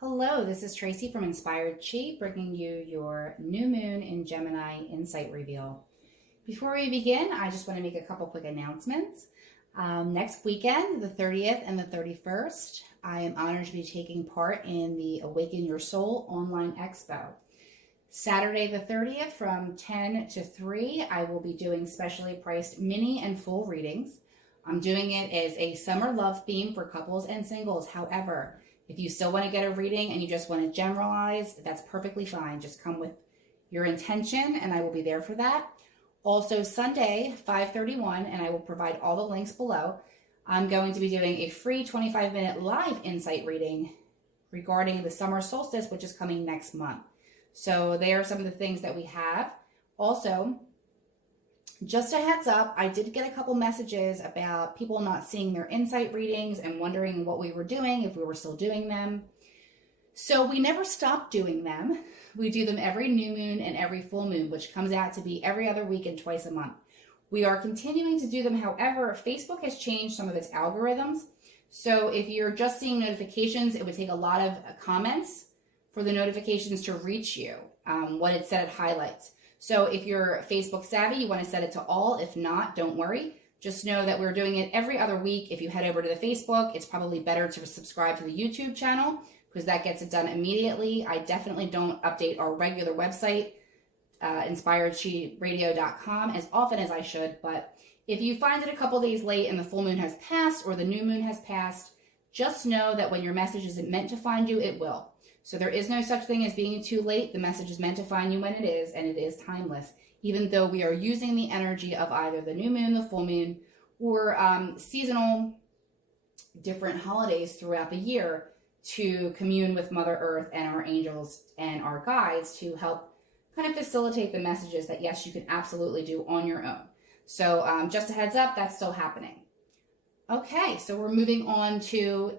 Hello, this is Tracy from Inspired Chi, bringing you your new moon in Gemini insight reveal. Before we begin, I just want to make a couple quick announcements. Next weekend, the 30th and the 31st, I am honored to be taking part in the Awaken Your Soul online expo. Saturday the 30th from 10 to 3, I will be doing specially priced mini and full readings. I'm doing it as a summer love theme for couples and singles. However, if you still want to get a reading and you just want to generalize, that's perfectly fine. Just come with your intention and I will be there for that. Also Sunday, 5:31, and I will provide all the links below. I'm going to be doing a free 25-minute live insight reading regarding the summer solstice, which is coming next month. So they are some of the things that we have. Also, just a heads up, I did get a couple messages about people not seeing their insight readings and wondering what we were doing, if we were still doing them. So we never stopped doing them. We do them every new moon and every full moon, which comes out to be every other week and twice a month. We are continuing to do them. However, Facebook has changed some of its algorithms. So if you're just seeing notifications, it would take a lot of comments for the notifications to reach you. What it said, it highlights. So if you're Facebook savvy, you want to set it to all. If not, don't worry. Just know that we're doing it every other week. If you head over to the Facebook, it's probably better to subscribe to the YouTube channel because that gets it done immediately. I definitely don't update our regular website, inspiredchiradio.com, as often as I should. But if you find it a couple days late and the full moon has passed or the new moon has passed, just know that when your message isn't meant to find you, it will. So there is no such thing as being too late. The message is meant to find you when it is, and it is timeless, even though we are using the energy of either the new moon, the full moon, or seasonal different holidays throughout the year to commune with Mother Earth and our angels and our guides to help kind of facilitate the messages that, yes, you can absolutely do on your own. So just a heads up, that's still happening. Okay, so we're moving on to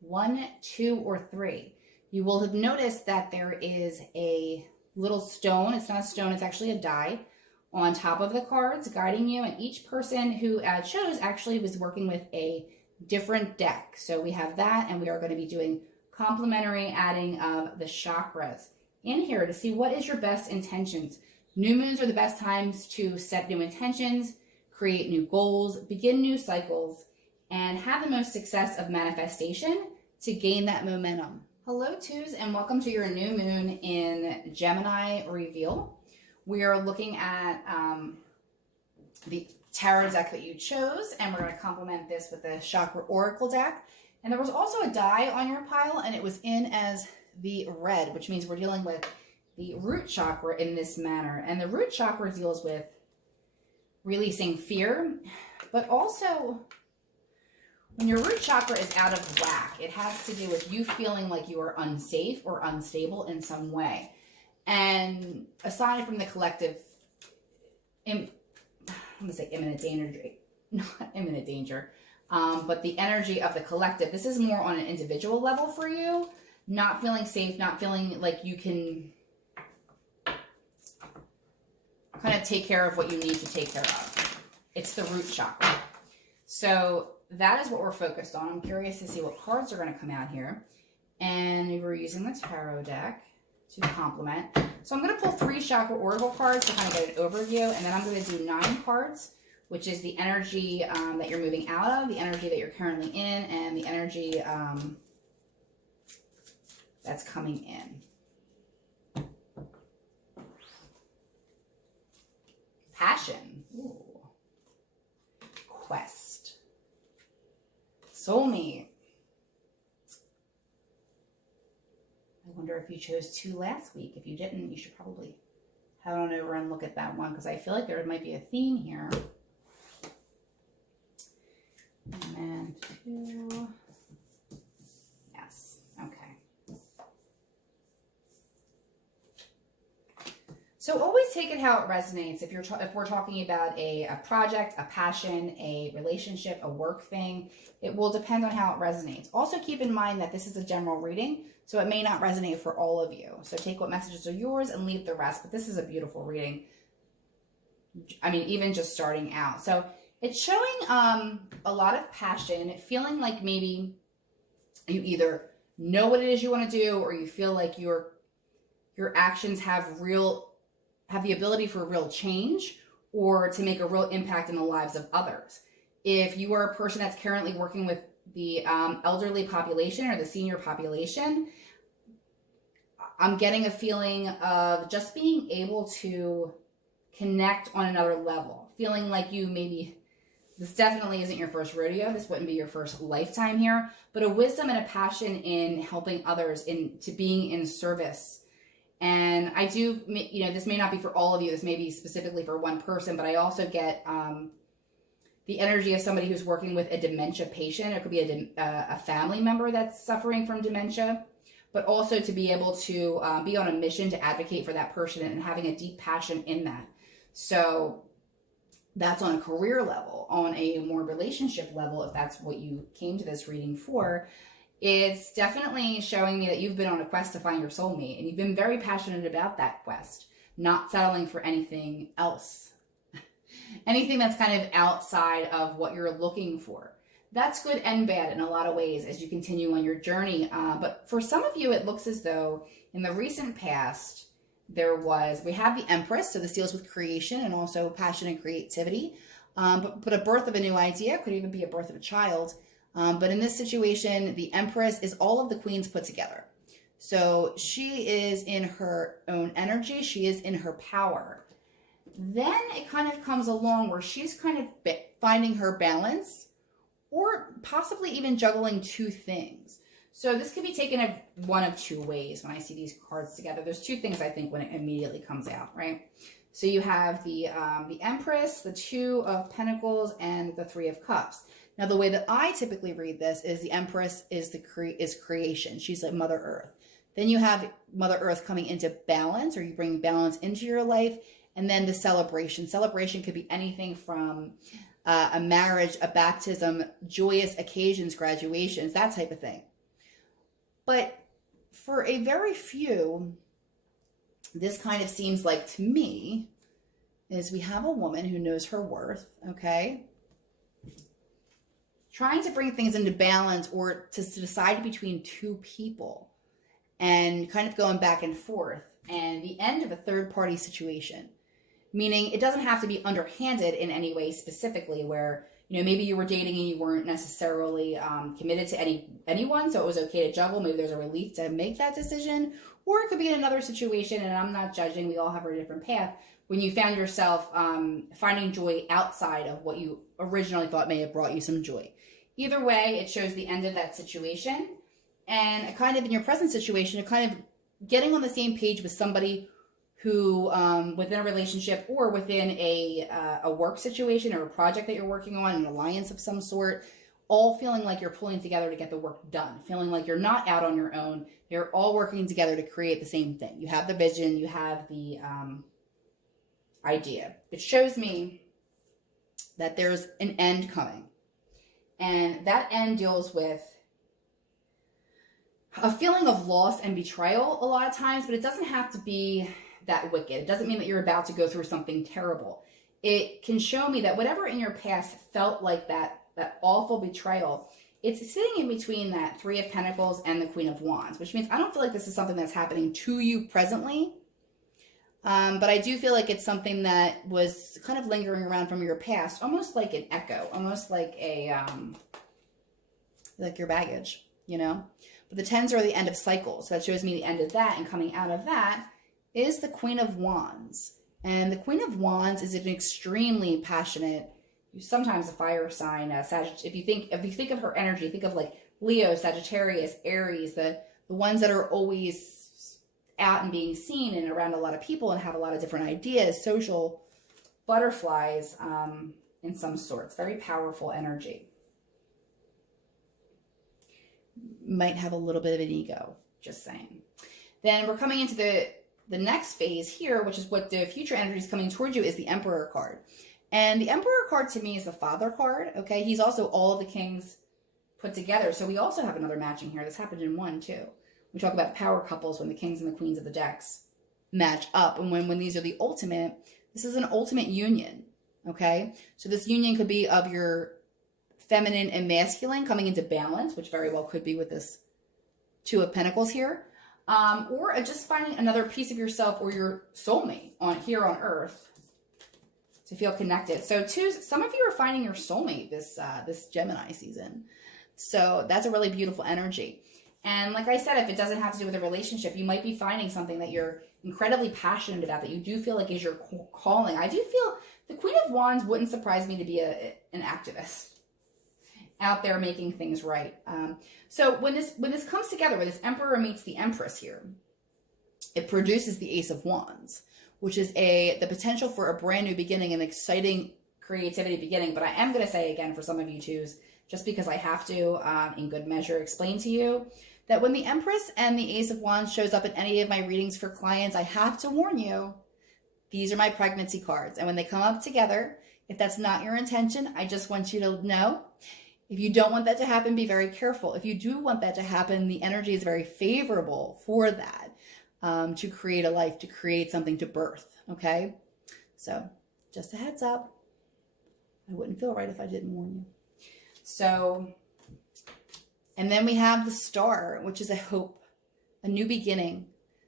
1, 2, or 3. You will have noticed that there is a little stone. It's not a stone, it's actually a die on top of the cards guiding you. And each person who chose actually was working with a different deck. So we have that, and we are going to be doing complementary adding of the chakras in here to see what is your best intentions. New moons are the best times to set new intentions, create new goals, begin new cycles, and have the most success of manifestation to gain that momentum. Hello, twos, and welcome to your new moon in Gemini reveal. We are looking at the tarot deck that you chose, and we're going to complement this with the chakra oracle deck. And there was also a die on your pile, and it was in as the red, which means we're dealing with the root chakra in this manner. And the root chakra deals with releasing fear, but also when your root chakra is out of whack, it has to do with you feeling like you are unsafe or unstable in some way. And aside from the collective, I'm going to say imminent danger, not imminent danger, but the energy of the collective, this is more on an individual level for you, not feeling safe, not feeling like you can kind of take care of what you need to take care of. It's the root chakra. So that is what we're focused on. I'm curious to see what cards are going to come out here. And we're using the tarot deck to complement. So I'm going to pull 3 chakra oracle cards to kind of get an overview. And then I'm going to do 9 cards, which is the energy that you're moving out of, the energy that you're currently in, and the energy that's coming in. Passion. Ooh. Quest. Soulmate. I wonder if you chose 2 last week. If you didn't, you should probably head on over and look at that one because I feel like there might be a theme here. And 2. Yes. Okay. So always take it how it resonates. If we're talking about a project, a passion, a relationship, a work thing, it will depend on how it resonates. Also keep in mind that this is a general reading, so it may not resonate for all of you. So take what messages are yours and leave the rest. But this is a beautiful reading. I mean, even just starting out. So it's showing a lot of passion, feeling like maybe you either know what it is you want to do, or you feel like your actions have the ability for real change or to make a real impact in the lives of others. If you are a person that's currently working with the elderly population or the senior population, I'm getting a feeling of just being able to connect on another level, feeling like you maybe, this definitely isn't your first rodeo, this wouldn't be your first lifetime here, but a wisdom and a passion in helping others, into being in service. And I do, this may not be for all of you, this may be specifically for one person, but I also get the energy of somebody who's working with a dementia patient. It could be a family member that's suffering from dementia, but also to be able to be on a mission to advocate for that person and having a deep passion in that. So that's on a career level. On a more relationship level, if that's what you came to this reading for, it's definitely showing me that you've been on a quest to find your soulmate, and you've been very passionate about that quest, not settling for anything else. Anything that's kind of outside of what you're looking for. That's good and bad in a lot of ways as you continue on your journey. But for some of you, it looks as though in the recent past, we have the Empress, so this deals with creation and also passion and creativity. But a birth of a new idea, could even be a birth of a child. But in this situation, the Empress is all of the queens put together. So she is in her own energy. She is in her power. Then it kind of comes along where she's kind of finding her balance, or possibly even juggling two things. So this can be taken one of two ways when I see these cards together. There's two things I think when it immediately comes out, right? So you have the Empress, the Two of Pentacles, and the Three of Cups. Now, the way that I typically read this is the Empress is creation. She's like Mother Earth. Then you have Mother Earth coming into balance, or you bring balance into your life. And then the celebration. Celebration could be anything from a marriage, a baptism, joyous occasions, graduations, that type of thing. But for a very few, this kind of seems like, to me, is we have a woman who knows her worth, okay? Trying to bring things into balance, or to decide between two people, and kind of going back and forth, and the end of a third-party situation. Meaning it doesn't have to be underhanded in any way specifically, where, maybe you were dating and you weren't necessarily committed to anyone, so it was okay to juggle. Maybe there's a relief to make that decision. Or it could be in another situation, and I'm not judging. We all have a different path. When you found yourself finding joy outside of what you originally thought may have brought you some joy. Either way, it shows the end of that situation. And kind of in your present situation, you're kind of getting on the same page with somebody who, within a relationship or within a work situation or a project that you're working on, an alliance of some sort, all feeling like you're pulling together to get the work done, feeling like you're not out on your own. They're all working together to create the same thing. You have the vision, you have the idea. It shows me that there's an end coming. And that end deals with a feeling of loss and betrayal a lot of times, but it doesn't have to be that wicked. It doesn't mean that you're about to go through something terrible. It can show me that whatever in your past felt like that awful betrayal, it's sitting in between that Three of Pentacles and the Queen of Wands, which means I don't feel like this is something that's happening to you presently. But I do feel like it's something that was kind of lingering around from your past, almost like an echo, almost like like your baggage, But the tens are the end of cycles. So that shows me the end of that, and coming out of that is the Queen of Wands. And the Queen of Wands is an extremely passionate, sometimes a fire sign, if you think of her energy, think of like Leo, Sagittarius, Aries, the ones that are always out and being seen and around a lot of people and have a lot of different ideas, social butterflies in some sorts. Very powerful energy. Might have a little bit of an ego, just saying. Then we're coming into the next phase here, which is what the future energy is coming towards you, is the Emperor card. And the Emperor card to me is the father card, okay? He's also all of the kings put together. So we also have another matching here. This happened in one, too. We talk about power couples when the kings and the queens of the decks match up. And when these are the ultimate, this is an ultimate union, okay? So this union could be of your feminine and masculine coming into balance, which very well could be with this Two of Pentacles here. Or just finding another piece of yourself or your soulmate here on Earth to feel connected. So some of you are finding your soulmate this Gemini season. So that's a really beautiful energy. And like I said, if it doesn't have to do with a relationship, you might be finding something that you're incredibly passionate about, that you do feel like is your calling. I do feel the Queen of Wands wouldn't surprise me to be an activist out there making things right. So when this comes together, where this Emperor meets the Empress here, it produces the Ace of Wands, which is the potential for a brand new beginning, an exciting creativity beginning. But I am going to say again, for some of you twos, just because I have to, in good measure, explain to you that when the Empress and the Ace of Wands shows up in any of my readings for clients, I have to warn you, these are my pregnancy cards. And when they come up together, if that's not your intention, I just want you to know, if you don't want that to happen, be very careful. If you do want that to happen, the energy is very favorable for that, to create a life, to create something, to birth, okay? So just a heads up. I wouldn't feel right if I didn't warn you. So, and then we have the Star, which is a hope, a new beginning,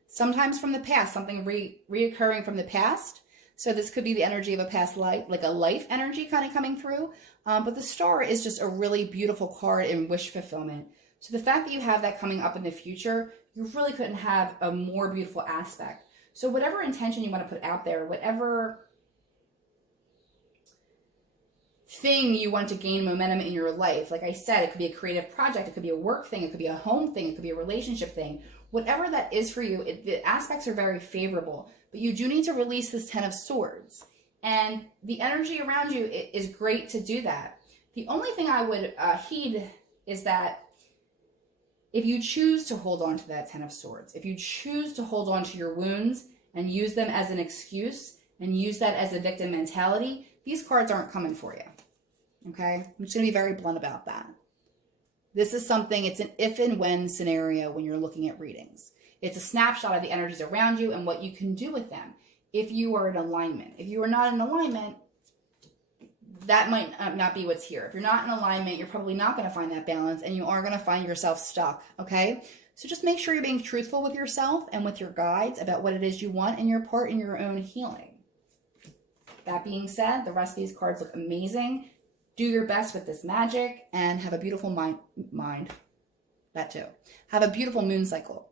sometimes from the past, something reoccurring from the past. So this could be the energy of a past life, like a life energy kind of coming through. But the Star is just a really beautiful card in wish fulfillment. So the fact that you have that coming up in the future, you really couldn't have a more beautiful aspect. So whatever intention you want to put out there, whatever thing you want to gain momentum in your life, like I said, it could be a creative project, it could be a work thing, it could be a home thing, it could be a relationship thing. Whatever that is for you, the aspects are very favorable, but you do need to release this Ten of Swords. And the energy around you is great to do that. The only thing I would heed is that if you choose to hold on to that Ten of Swords, if you choose to hold on to your wounds and use them as an excuse and use that as a victim mentality, these cards aren't coming for you. Okay? I'm just going to be very blunt about that. This is something, it's an if and when scenario when you're looking at readings. It's a snapshot of the energies around you and what you can do with them if you are in alignment. If you are not in alignment, that might not be what's here. If you're not in alignment, you're probably not going to find that balance and you are going to find yourself stuck, okay? So just make sure you're being truthful with yourself and with your guides about what it is you want and your part in your own healing. That being said, the rest of these cards look amazing. Do your best with this magic and have a beautiful mind. That too. Have a beautiful moon cycle.